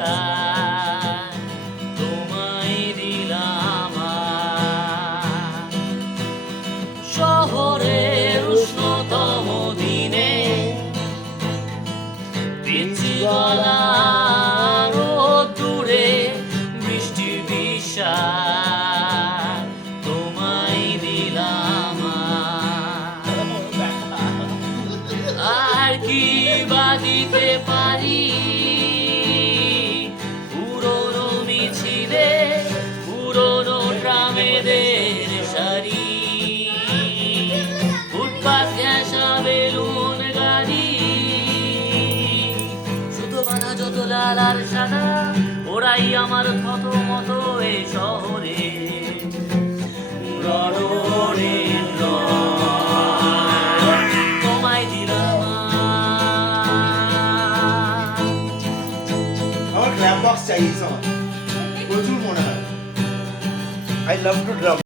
বিশ্বাস তোমায় দিলাম আজ। শহরের উষ্ণতম দিনে পিচ্ছি গলার দূরে বৃষ্টি বিশ্বাস তোমায় দিলাম আর কি বা দিতে পারি পুরনো মিছিলে পুরনো ট্রামেদের সারি ফুটপাত ঘেঁষা বেলুন গাড়ি শুধু বাধা যত লাল আর সাদা ওরাই আমার থত মতো এ শহরে রণের তোমায় দিলাম আমার ক্ল্যাপ বক্স চাই প্রচুর মনে হয় আই লাভ টু ড্রাম